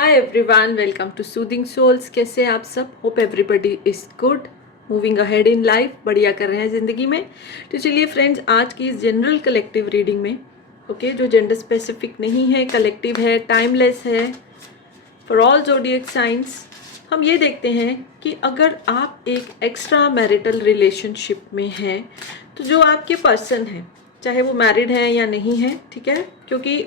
Hi everyone, welcome to soothing souls. कैसे हैं आप सब? Hope everybody is good, moving ahead in life, बढ़िया कर रहे हैं ज़िंदगी में। तो चलिए फ्रेंड्स, आज की इस जनरल कलेक्टिव रीडिंग में जो जेंडर स्पेसिफिक नहीं है, कलेक्टिव है, टाइमलेस है, फॉर ऑल ज़ोडिएक साइंस, हम ये देखते हैं कि अगर आप एक एक्स्ट्रा मैरिटल रिलेशनशिप में हैं तो जो आपके पर्सन हैं, चाहे वो मैरिड हैं या नहीं है, ठीक है, क्योंकि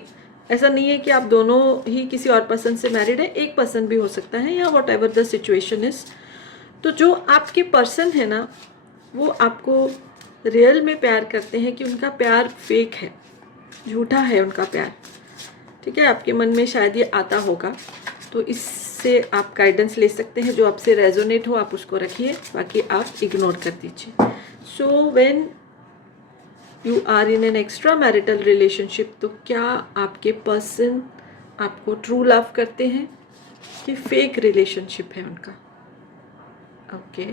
ऐसा नहीं है कि आप दोनों ही किसी और पर्सन से मैरिड है, एक पर्सन भी हो सकता है या what ever the situation is. तो जो आपके पर्सन है ना, वो आपको रियल में प्यार करते हैं कि उनका प्यार फेक है, झूठा है उनका प्यार, ठीक है। आपके मन में शायद ये आता होगा, तो इससे आप गाइडेंस ले सकते हैं। जो आपसे रेजोनेट हो आप उसको रखिए, बाकी आप इग्नोर कर दीजिए। So when you are in an extra marital relationship, तो क्या आपके पर्सन आपको ट्रू लव करते हैं कि फेक रिलेशनशिप है उनका? Okay,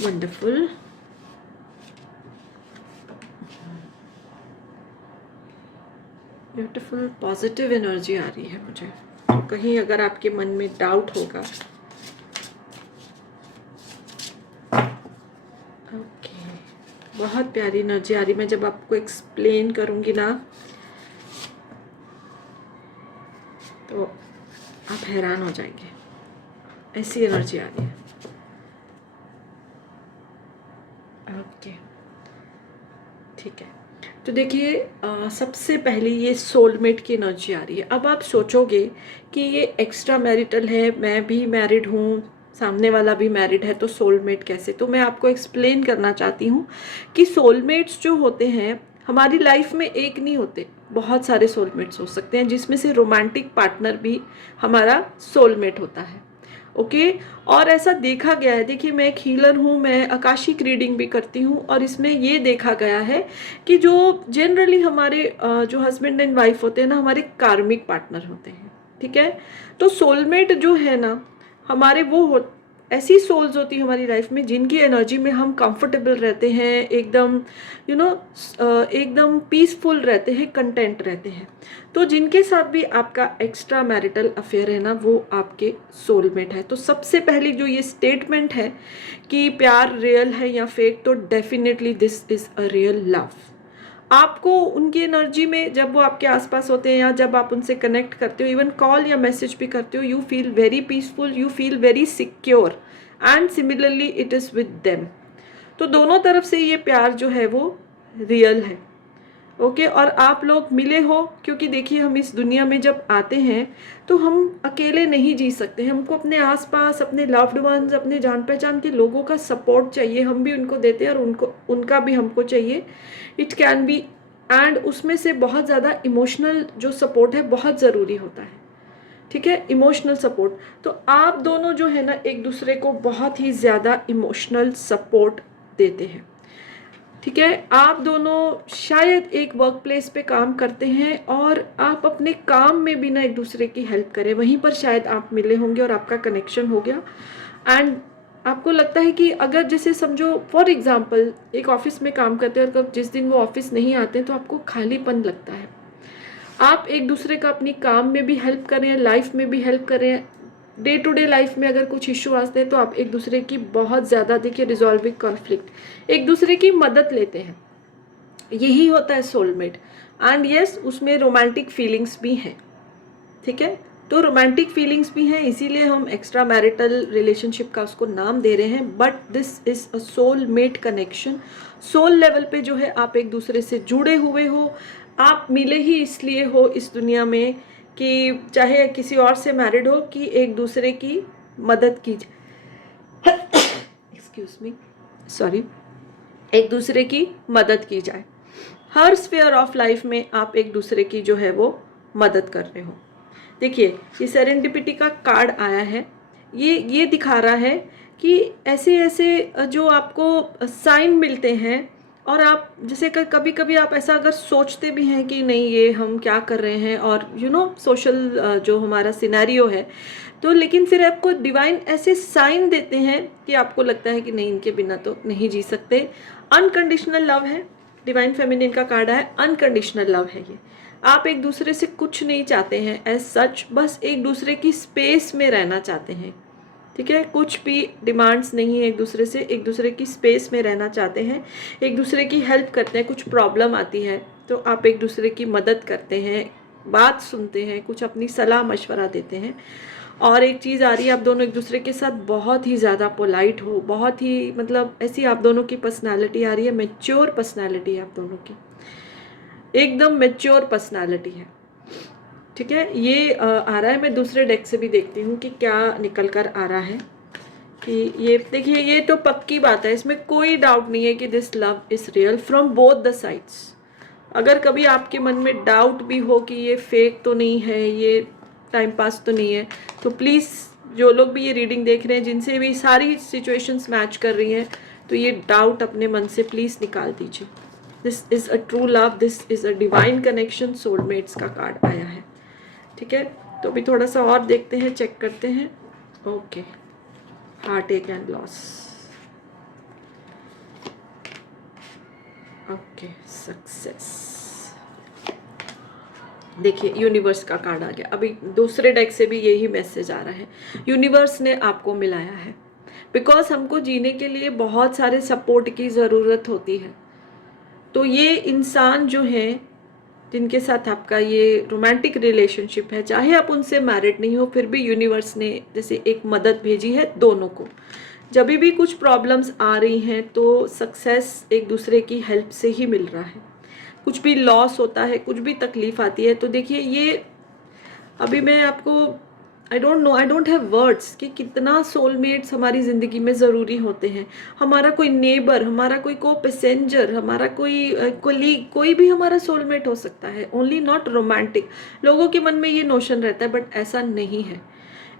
wonderful. Beautiful, positive energy आ रही है मुझे। कहीं अगर आपके मन में डाउट होगा, ओके, बहुत प्यारी एनर्जी आ रही। मैं जब आपको एक्सप्लेन करूंगी ना तो आप हैरान हो जाएंगे, ऐसी एनर्जी आ रही है। ओके, ठीक है। तो देखिए, सबसे पहले ये सोलमेट की एनर्जी आ रही है। अब आप सोचोगे कि ये एक्स्ट्रा मैरिटल है, मैं भी मैरिड हूँ, सामने वाला भी मैरिड है, तो सोलमेट कैसे? तो मैं आपको एक्सप्लेन करना चाहती हूँ कि सोलमेट्स जो होते हैं हमारी लाइफ में एक नहीं होते, बहुत सारे सोलमेट्स हो सकते हैं, जिसमें से रोमांटिक पार्टनर भी हमारा सोलमेट होता है। ओके, और ऐसा देखा गया है। देखिए, मैं एक हीलर हूँ, मैं आकाशिक रीडिंग भी करती हूँ, और इसमें ये देखा गया है कि जो जनरली हमारे जो हस्बैंड एंड वाइफ होते हैं ना, हमारे कार्मिक पार्टनर होते हैं, ठीक है। तो सोलमेट जो है ना, हमारे वो ऐसी सोल्स होती है हमारी लाइफ में जिनकी एनर्जी में हम कंफर्टेबल रहते हैं, एकदम एकदम पीसफुल रहते हैं, कंटेंट रहते हैं। तो जिनके साथ भी आपका एक्स्ट्रा मैरिटल अफेयर है ना, वो आपके सोलमेट है। तो सबसे पहली जो ये स्टेटमेंट है कि प्यार रियल है या फेक, तो definitely this is a real love. आपको उनकी एनर्जी में, जब वो आपके आसपास होते हैं या जब आप उनसे कनेक्ट करते हो, इवन कॉल या मैसेज भी करते हो, you feel very peaceful, you feel very secure, and similarly it is with them. तो दोनों तरफ से ये प्यार जो है वो रियल है। ओके, और आप लोग मिले हो, क्योंकि देखिए, हम इस दुनिया में जब आते हैं तो हम अकेले नहीं जी सकते। हमको अपने आसपास, अपने लव्ड वंस, अपने जान पहचान के लोगों का सपोर्ट चाहिए, हम भी उनको देते हैं और उनका भी हमको चाहिए। इट कैन बी, एंड उसमें से बहुत ज़्यादा इमोशनल जो सपोर्ट है बहुत ज़रूरी होता है, ठीक है, इमोशनल सपोर्ट। तो आप दोनों जो है ना, एक दूसरे को बहुत ही ज़्यादा इमोशनल सपोर्ट देते हैं, ठीक है। आप दोनों शायद एक वर्क प्लेस पे काम करते हैं और आप अपने काम में भी ना एक दूसरे की हेल्प करें, वहीं पर शायद आप मिले होंगे और आपका कनेक्शन हो गया। एंड आपको लगता है कि अगर जैसे समझो फॉर एग्जांपल एक ऑफिस में काम करते हैं और जिस दिन वो ऑफिस नहीं आते तो आपको खालीपन लगता है। आप एक दूसरे का अपनी काम में भी हेल्प करें, लाइफ में भी हेल्प करें, डे टू डे लाइफ में अगर कुछ इश्यू आते हैं तो आप एक दूसरे की बहुत ज़्यादा, देखिए, रिजॉल्विंग कॉन्फ्लिक्ट, एक दूसरे की मदद लेते हैं। यही होता है सोलमेट। एंड यस, उसमें रोमांटिक फीलिंग्स भी हैं, ठीक है। तो रोमांटिक फीलिंग्स भी हैं, इसीलिए हम एक्स्ट्रा मैरिटल रिलेशनशिप का उसको नाम दे रहे हैं। But this is a soulmate connection. Soul level पे जो है आप एक दूसरे से जुड़े हुए हो, आप मिले ही इसलिए हो इस दुनिया में कि चाहे किसी और से मैरिड हो, कि एक दूसरे की मदद कीजिए, एक्सक्यूज मी, सॉरी, एक दूसरे की मदद की जाए। हर स्फीयर ऑफ लाइफ में आप एक दूसरे की जो है वो मदद कर रहे हो। देखिए, ये सेरेंडिपिटी का कार्ड आया है, ये दिखा रहा है कि ऐसे ऐसे जो आपको साइन मिलते हैं, और आप जैसे कभी कभी आप ऐसा अगर सोचते भी हैं कि नहीं, ये हम क्या कर रहे हैं, और सोशल जो हमारा सिनेरियो है, तो लेकिन फिर आपको डिवाइन ऐसे साइन देते हैं कि आपको लगता है कि नहीं, इनके बिना तो नहीं जी सकते। अनकंडीशनल लव है, डिवाइन फेमिनिन का कार्ड है, अनकंडीशनल लव है ये। आप एक दूसरे से कुछ नहीं चाहते हैं एज सच, बस एक दूसरे की स्पेस में रहना चाहते हैं, ठीक है। कुछ भी डिमांड्स नहीं है एक दूसरे से, एक दूसरे की स्पेस में रहना चाहते हैं, एक दूसरे की हेल्प करते हैं। कुछ प्रॉब्लम आती है तो आप एक दूसरे की मदद करते हैं, बात सुनते हैं, कुछ अपनी सलाह मशवरा देते हैं। और एक चीज़ आ रही है, आप दोनों एक दूसरे के साथ बहुत ही ज़्यादा पोलाइट हो, बहुत ही मतलब ऐसी आप दोनों की पर्सनालिटी आ रही है, मैच्योर पर्सनालिटी है आप दोनों की, एकदम मैच्योर पर्सनालिटी है, ठीक है। ये आ रहा है। मैं दूसरे डेक से भी देखती हूँ कि क्या निकल कर आ रहा है। कि ये देखिए, ये तो पक्की बात है, इसमें कोई डाउट नहीं है कि this love is real from both the sides. अगर कभी आपके मन में डाउट भी हो कि ये फेक तो नहीं है, ये टाइम पास तो नहीं है, तो प्लीज़ जो लोग भी ये रीडिंग देख रहे हैं, जिनसे भी सारी सिचुएशंस मैच कर रही हैं, तो ये डाउट अपने मन से प्लीज़ निकाल दीजिए। This is a true love, this is a divine connection, soulmates का कार्ड आया है, ठीक है। तो अभी थोड़ा सा और देखते हैं, चेक करते हैं। ओके, हार्ट एक एंड लॉस, ओके, सक्सेस। देखिए यूनिवर्स का कार्ड आ गया। अभी दूसरे डेक से भी यही मैसेज आ रहा है, यूनिवर्स ने आपको मिलाया है। बिकॉज हमको जीने के लिए बहुत सारे सपोर्ट की ज़रूरत होती है। तो ये इंसान जो है, जिनके साथ आपका ये रोमांटिक रिलेशनशिप है, चाहे आप उनसे मैरिड नहीं हो, फिर भी यूनिवर्स ने जैसे एक मदद भेजी है दोनों को। जब भी कुछ प्रॉब्लम्स आ रही हैं तो सक्सेस एक दूसरे की हेल्प से ही मिल रहा है। कुछ भी लॉस होता है, कुछ भी तकलीफ आती है, तो देखिए ये अभी मैं आपको I don't know, I don't have words कि कितना सोलमेट्स हमारी ज़िंदगी में ज़रूरी होते हैं। हमारा कोई नेबर, हमारा कोई को पैसेंजर, हमारा कोई कोलीग, कोई भी हमारा सोलमेट हो सकता है, ओनली नॉट रोमांटिक। लोगों के मन में ये नोशन रहता है, बट ऐसा नहीं है।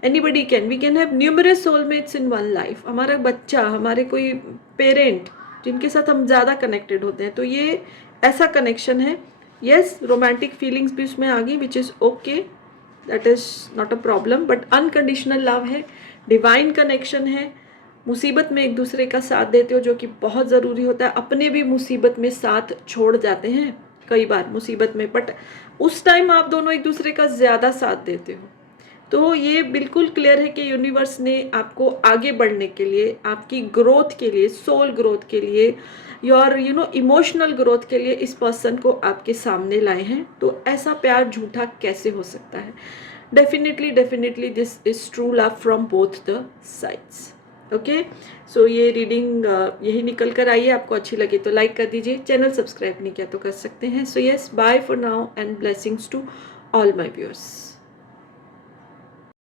Anybody can, we can have numerous soulmates in one life. हमारा बच्चा, हमारे कोई पेरेंट जिनके साथ हम ज़्यादा कनेक्टेड होते हैं, तो ये ऐसा कनेक्शन है। यस, रोमांटिक फीलिंग्स भी उसमें आ गई, which is okay, that is not a problem, but unconditional love है, डिवाइन कनेक्शन है। मुसीबत में एक दूसरे का साथ देते हो, जो कि बहुत ज़रूरी होता है। अपने भी मुसीबत में साथ छोड़ जाते हैं कई बार मुसीबत में, बट उस टाइम आप दोनों एक दूसरे का ज़्यादा साथ देते हो। तो ये बिल्कुल क्लियर है कि यूनिवर्स ने आपको आगे बढ़ने के लिए, आपकी ग्रोथ के लिए, सोल ग्रोथ के लिए, योर इमोशनल ग्रोथ के लिए इस पर्सन को आपके सामने लाए हैं। तो ऐसा प्यार झूठा कैसे हो सकता है? Definitely this is true love from both the sides. Okay, so ये रीडिंग यही निकल कर आई है। आपको अच्छी लगी तो लाइक कर दीजिए, चैनल सब्सक्राइब नहीं किया तो कर सकते हैं। So yes, bye for now and blessings to all my viewers.